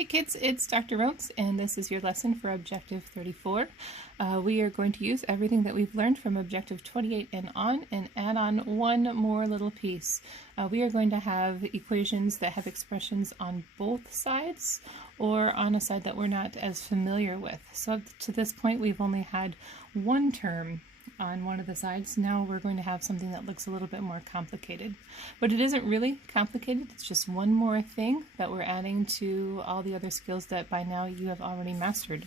Hey kids, it's Dr. Rhodes, and this is your lesson for Objective 34. We are going to use everything that we've learned from Objective 28 and on, and add on one more little piece. We are going to have equations that have expressions on both sides, or on a side that we're not as familiar with. So up to this point, we've only had one term on one of the sides. Now we're going to have something that looks a little bit more complicated. But it isn't really complicated, it's just one more thing that we're adding to all the other skills that by now you have already mastered.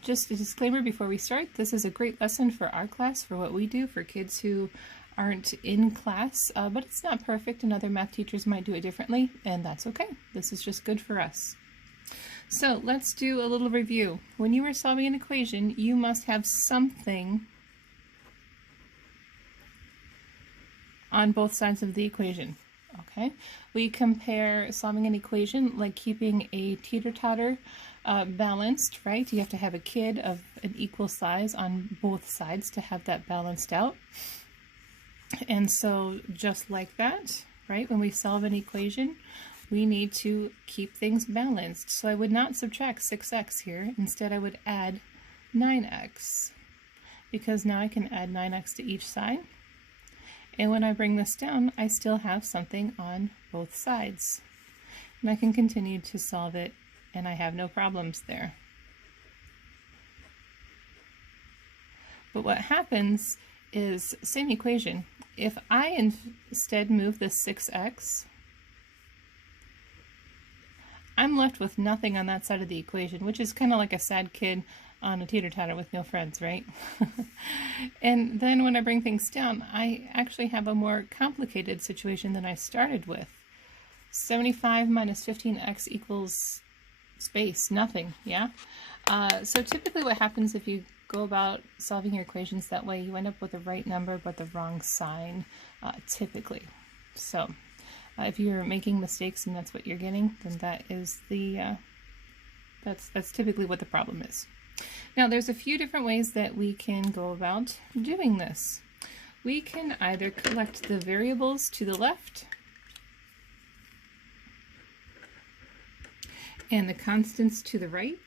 Just a disclaimer before we start, this is a great lesson for our class, for what we do, for kids who aren't in class, but it's not perfect and other math teachers might do it differently, and that's okay. This is just good for us. So let's do a little review. When you are solving an equation, you must have something on both sides of the equation. Okay, we compare solving an equation like keeping a teeter-totter balanced, right? You have to have a kid of an equal size on both sides to have that balanced out. And so just like that, right, when we solve an equation, we need to keep things balanced. So I would not subtract 6x here. Instead, I would add 9x, because now I can add 9x to each side. And when I bring this down, I still have something on both sides. And I can continue to solve it, and I have no problems there. But what happens is, same equation, if I instead move this 6x, I'm left with nothing on that side of the equation, which is kind of like a sad kid on a teeter-totter with no friends, right? And then when I bring things down, I actually have a more complicated situation than I started with. 75 minus 15x equals space, nothing, yeah? So typically what happens if you go about solving your equations that way, you end up with the right number but the wrong sign, typically. So if you're making mistakes and that's what you're getting, then that is the, that's typically what the problem is. Now there's a few different ways that we can go about doing this. We can either collect the variables to the left and the constants to the right.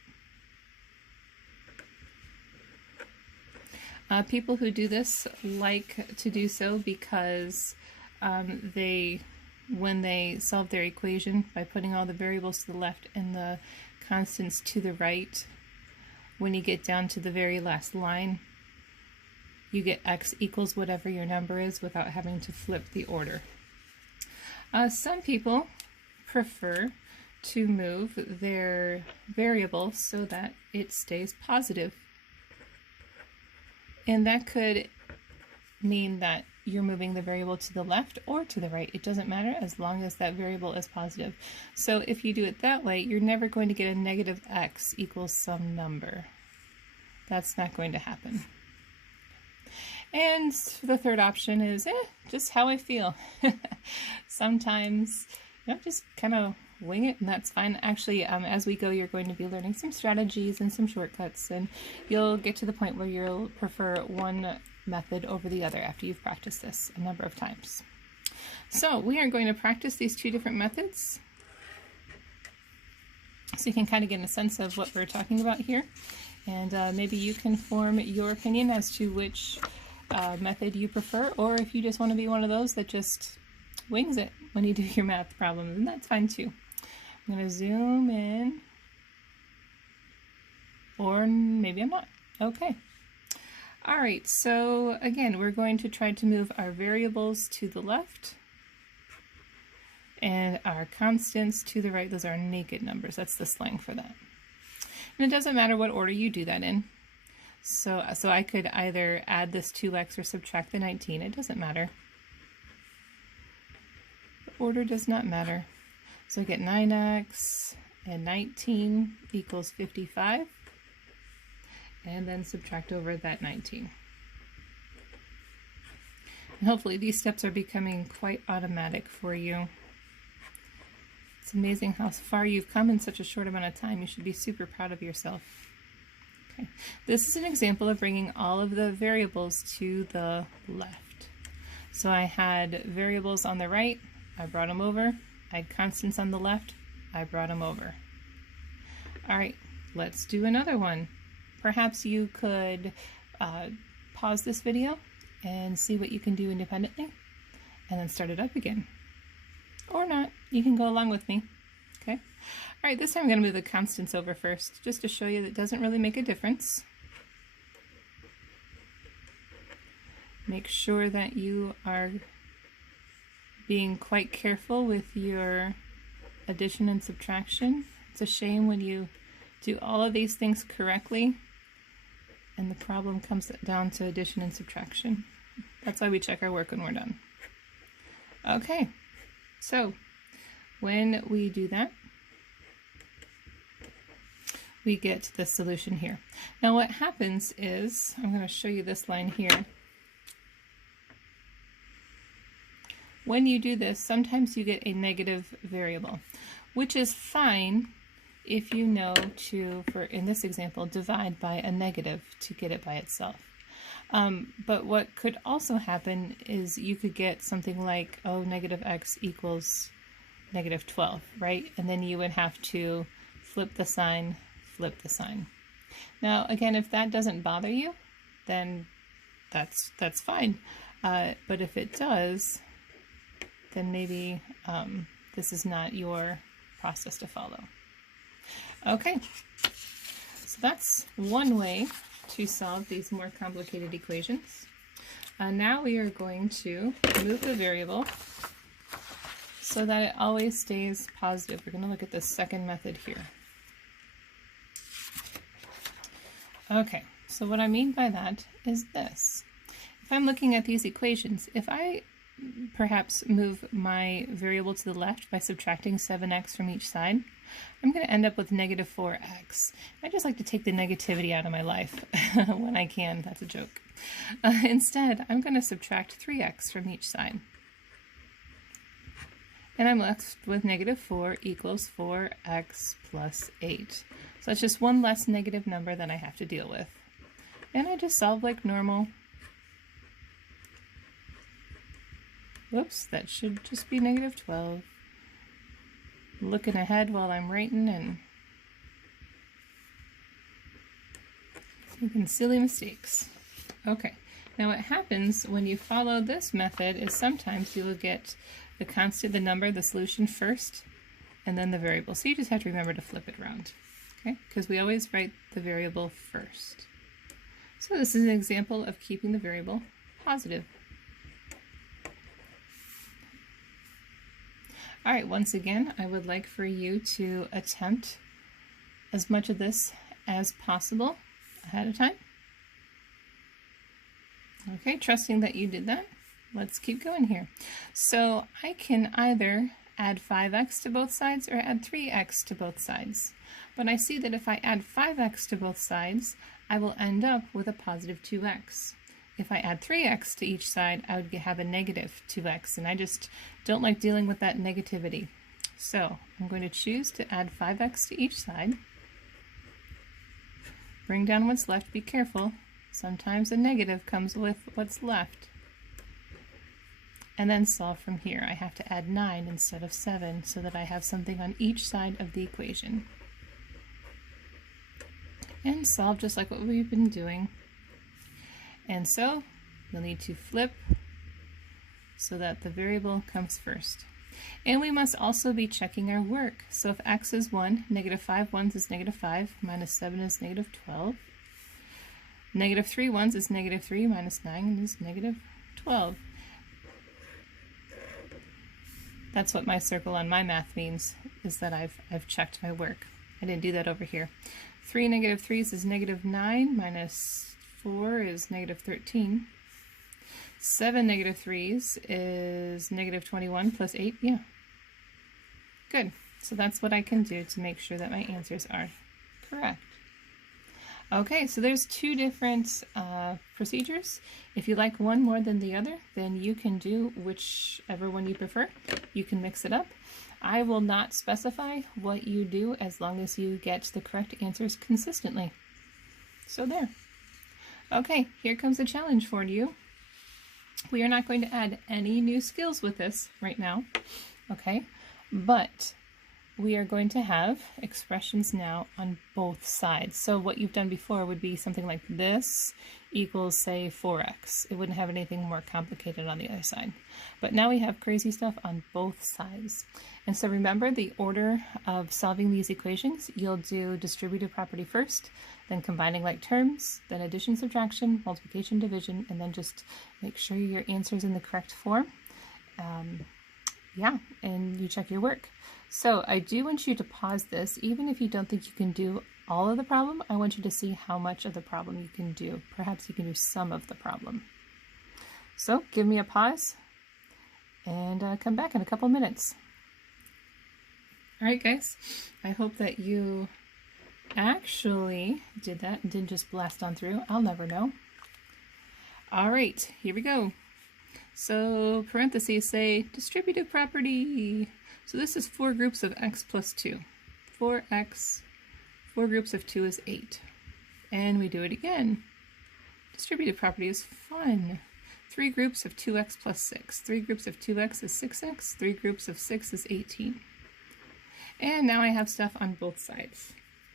People who do this like to do so because when they solve their equation by putting all the variables to the left and the constants to the right, when you get down to the very last line, you get x equals whatever your number is without having to flip the order. Some people prefer to move their variable so that it stays positive. And that could mean that you're moving the variable to the left or to the right. It doesn't matter as long as that variable is positive. So if you do it that way, you're never going to get a negative x equals some number. That's not going to happen. And the third option is just how I feel. Sometimes, just kind of wing it, and that's fine. Actually, as we go, you're going to be learning some strategies and some shortcuts, and you'll get to the point where you'll prefer one method over the other after you've practiced this a number of times. So we are going to practice these two different methods so you can kind of get a sense of what we're talking about here, and maybe you can form your opinion as to which method you prefer, or if you just want to be one of those that just wings it when you do your math problems, and that's fine too. I'm going to zoom in, or maybe I'm not. Okay. All right, so again, we're going to try to move our variables to the left and our constants to the right. Those are naked numbers. That's the slang for that. And it doesn't matter what order you do that in. So I could either add this 2x or subtract the 19. It doesn't matter. The order does not matter. So I get 9x and 19 equals 55. And then subtract over that 19. And hopefully these steps are becoming quite automatic for you. It's amazing how far you've come in such a short amount of time. You should be super proud of yourself. Okay. This is an example of bringing all of the variables to the left. So I had variables on the right, I brought them over. I had constants on the left, I brought them over. All right, let's do another one. Perhaps you could pause this video and see what you can do independently and then start it up again. Or not, you can go along with me. Okay. All right, this time I'm going to move the constants over first, just to show you that it doesn't really make a difference. Make sure that you are being quite careful with your addition and subtraction. It's a shame when you do all of these things correctly and the problem comes down to addition and subtraction. That's why we check our work when we're done. Okay, so when we do that, we get the solution here. Now what happens is, I'm going to show you this line here. When you do this, sometimes you get a negative variable, which is fine if you know to, for in this example, divide by a negative to get it by itself. But what could also happen is you could get something like, oh, negative x equals negative 12, right? And then you would have to flip the sign, flip the sign. Now, again, if that doesn't bother you, then that's fine. But if it does, then maybe this is not your process to follow. Okay, so that's one way to solve these more complicated equations. Now we are going to move the variable so that it always stays positive. We're going to look at the second method here. Okay, so what I mean by that is this. If I'm looking at these equations, if I perhaps move my variable to the left by subtracting 7x from each side, I'm going to end up with negative 4x. I just like to take the negativity out of my life when I can. That's a joke. Instead, I'm going to subtract 3x from each side. And I'm left with negative 4 equals 4x plus 8. So that's just one less negative number that I have to deal with. And I just solve like normal. Whoops, that should just be negative 12. Looking ahead while I'm writing and making silly mistakes. Okay, now what happens when you follow this method is sometimes you will get the constant, the number, the solution first, and then the variable. So you just have to remember to flip it around, okay? Because we always write the variable first. So this is an example of keeping the variable positive. All right, once again, I would like for you to attempt as much of this as possible ahead of time. Okay, trusting that you did that, let's keep going here. So I can either add 5x to both sides or add 3x to both sides. But I see that if I add 5x to both sides, I will end up with a positive 2x. If I add 3x to each side, I would have a negative 2x, and I just don't like dealing with that negativity. So I'm going to choose to add 5x to each side. Bring down what's left, be careful. Sometimes a negative comes with what's left. And then solve from here. I have to add 9 instead of 7 so that I have something on each side of the equation. And solve just like what we've been doing. And so you'll need to flip so that the variable comes first. And we must also be checking our work. So if x is 1, negative 5 ones is negative 5, minus 7 is negative 12. Negative 3 ones is negative 3, minus 9 is negative 12. That's what my circle on my math means, is that I've checked my work. I didn't do that over here. 3 negative 3s is negative 9, minus 4 is negative 13. 7 negative 3s is negative 21 plus 8. Yeah. Good. So that's what I can do to make sure that my answers are correct. Okay, so there's two different procedures. If you like one more than the other, then you can do whichever one you prefer. You can mix it up. I will not specify what you do as long as you get the correct answers consistently. So there. Okay, here comes a challenge for you. We are not going to add any new skills with this right now, okay? But we are going to have expressions now on both sides. So what you've done before would be something like this equals, say, 4x. It wouldn't have anything more complicated on the other side. But now we have crazy stuff on both sides. And so remember the order of solving these equations. You'll do distributive property first, then combining like terms, then addition, subtraction, multiplication, division, and then just make sure your answer's in the correct form. Yeah, and you check your work. So I do want you to pause this, even if you don't think you can do all of the problem. I want you to see how much of the problem you can do. Perhaps you can do some of the problem. So give me a pause and come back in a couple minutes. All right, guys, I hope that you actually did that and didn't just blast on through. I'll never know. All right, here we go. So parentheses say distributive property. So this is 4 groups of x plus 2. 4x, 4 groups of 2 is 8. And we do it again. Distributive property is fun. 3 groups of 2x plus 6. 3 groups of 2x is 6x. 3 groups of 6 is 18. And now I have stuff on both sides.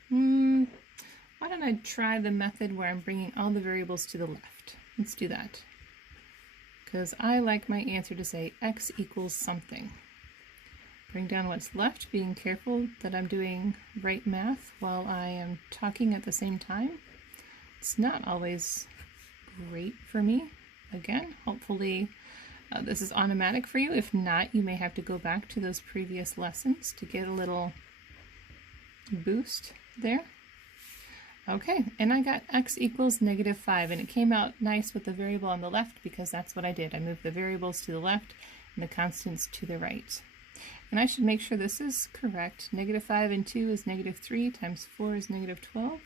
Why don't I try the method where I'm bringing all the variables to the left? Let's do that. Because I like my answer to say x equals something. Bring down what's left, being careful that I'm doing right math while I am talking at the same time. It's not always great for me. Again, hopefully this is automatic for you. If not, you may have to go back to those previous lessons to get a little boost there. Okay, and I got x equals -5, and it came out nice with the variable on the left because that's what I did. I moved the variables to the left and the constants to the right. And I should make sure this is correct. -5 and 2 is -3 times 4 is -12.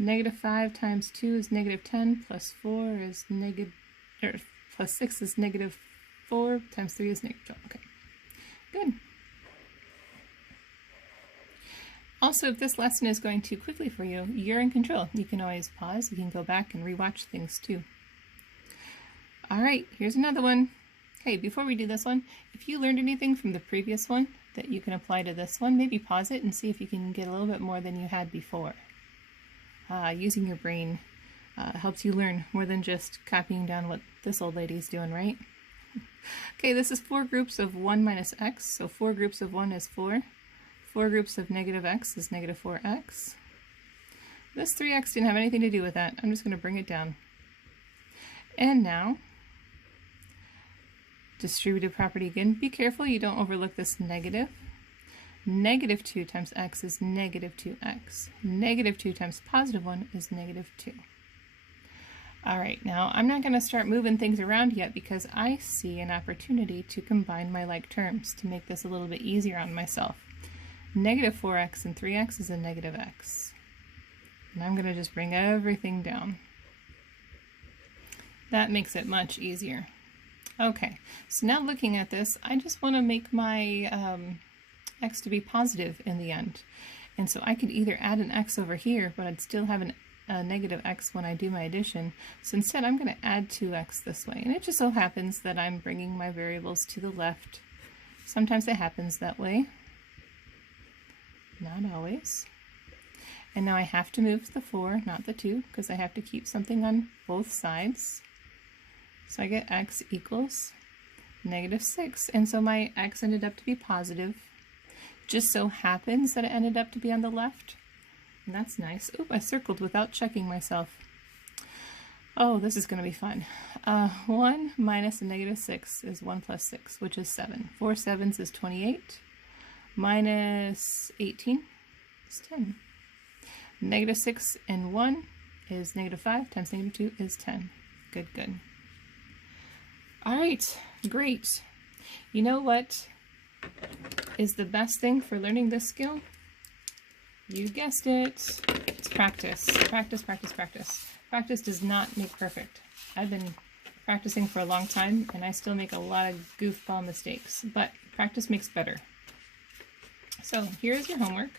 -5 times 2 is -10 plus 4 is plus 6 is -4 times 3 is -12. Okay, good. Also, if this lesson is going too quickly for you, you're in control. You can always pause. You can go back and rewatch things too. All right, here's another one. Hey, before we do this one, if you learned anything from the previous one that you can apply to this one, maybe pause it and see if you can get a little bit more than you had before. Using your brain helps you learn more than just copying down what this old lady's doing, right? Okay, this is 4 groups of 1 minus x, so 4 groups of 1 is 4. 4 groups of -x is -4x. This 3x didn't have anything to do with that. I'm just going to bring it down. And now, distributive property again. Be careful you don't overlook this negative. -2 times x is -2x. -2 times +1 is -2. All right, now I'm not going to start moving things around yet because I see an opportunity to combine my like terms to make this a little bit easier on myself. -4x and 3x is a -x. And I'm going to just bring everything down. That makes it much easier. Okay, so now looking at this, I just want to make my x to be positive in the end. And so I could either add an x over here, but I'd still have a -x when I do my addition. So instead I'm going to add 2x this way. And it just so happens that I'm bringing my variables to the left. Sometimes it happens that way. Not always. And now I have to move the 4, not the 2, because I have to keep something on both sides. So I get x equals -6. And so my x ended up to be positive. Just so happens that it ended up to be on the left. And that's nice. Oop, I circled without checking myself. Oh, this is going to be fun. 1 minus a -6 is 1 plus 6, which is 7. 4 sevens is 28. Minus 18 is 10. -6 and 1 is -5 times -2 is 10. Good, good. All right, great. You know what is the best thing for learning this skill? You guessed it. It's practice. Practice, practice, practice. Practice does not make perfect. I've been practicing for a long time and I still make a lot of goofball mistakes, but practice makes better. So here's your homework.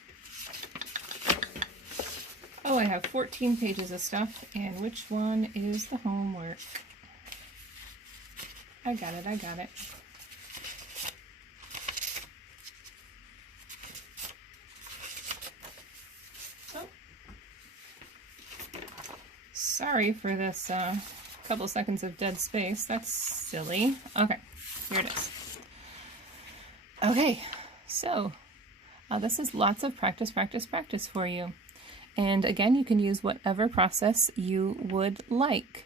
Oh, I have 14 pages of stuff, and which one is the homework? I got it, I got it. sorry for this couple seconds of dead space. That's silly. Okay, here it is. Okay, so this is lots of practice for you. And again, you can use whatever process you would like.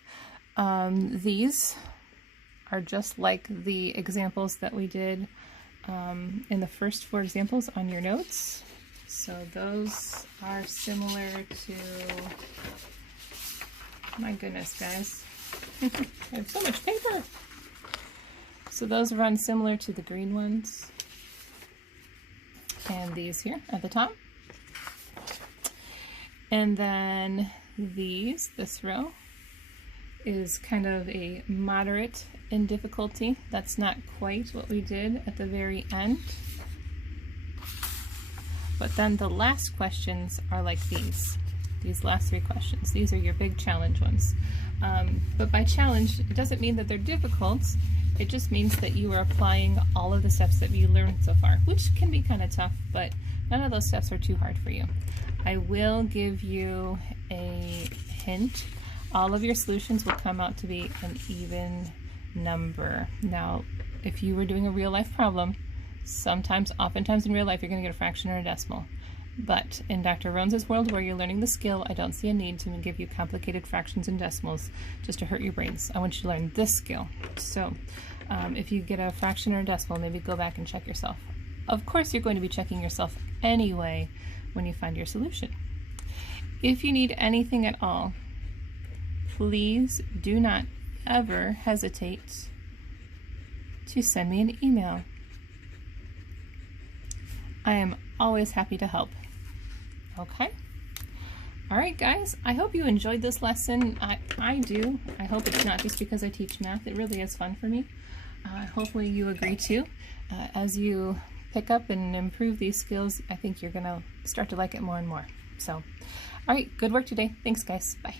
These are just like the examples that we did in the first 4 examples on your notes. So those are similar to, my goodness, guys, I have so much paper. So those run similar to the green ones. And these here at the top. And then this row is kind of a moderate in difficulty. That's not quite what we did at the very end. But then the last questions are like these last 3 questions. These are your big challenge ones. But by challenge, it doesn't mean that they're difficult. It just means that you are applying all of the steps that you learned so far, which can be kind of tough, but none of those steps are too hard for you. I will give you a hint. All of your solutions will come out to be an even number. Now, if you were doing a real life problem, oftentimes in real life, you're going to get a fraction or a decimal. But in Dr. Roans's world where you're learning the skill, I don't see a need to give you complicated fractions and decimals just to hurt your brains. I want you to learn this skill. So if you get a fraction or a decimal, maybe go back and check yourself. Of course, you're going to be checking yourself anyway when you find your solution. If you need anything at all, please do not ever hesitate to send me an email. I am always happy to help. Okay? Alright guys, I hope you enjoyed this lesson. I do. I hope it's not just because I teach math. It really is fun for me. Hopefully you agree too. As you pick up and improve these skills, I think you're going to start to like it more and more. So, alright, good work today. Thanks guys. Bye.